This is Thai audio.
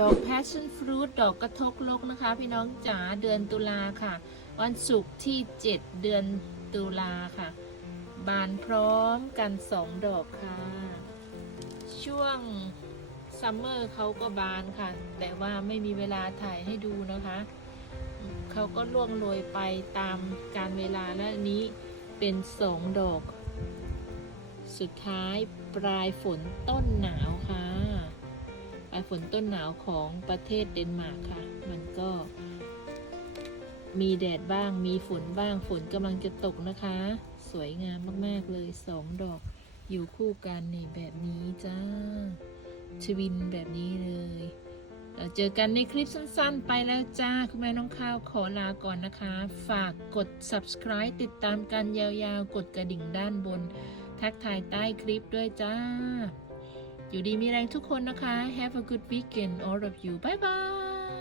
ดอก passion fruit ดอกกระทกลกนะคะ พี่น้องจ๋าเดือนตุลาค่ะ วันศุกร์ที่ 7 เดือนตุลาค่ะ บานพร้อมกันสองดอกค่ะ ช่วงซัมเมอร์เขาก็บานค่ะ แต่ว่าไม่มีเวลาถ่ายให้ดูนะคะ เขาก็ล่วงโรยไปตามการเวลาและนี้เป็นสองดอก สุดท้ายปลายฝนต้นหนาวค่ะ ฝนต้นหนาวของประเทศเดนมาร์กค่ะ มันก็มีแดดบ้าง มีฝนบ้าง ฝนกำลังจะตกนะคะ สวยงามมาก ๆ เลยสองดอก อยู่คู่กันในแบบนี้จ้า ชวินแบบนี้เลยเราเจอกันในคลิปสั้นๆ ไปแล้วจ้า คุณแม่น้องข้าวขอลาก่อนนะคะ ฝากกด subscribe ติดตามกันยาวๆ กดกระดิ่งด้านบน ทักทายใต้คลิปด้วยจ้า อยู่ดีมีแรงทุกคนนะคะ Have a good weekend all of you bye bye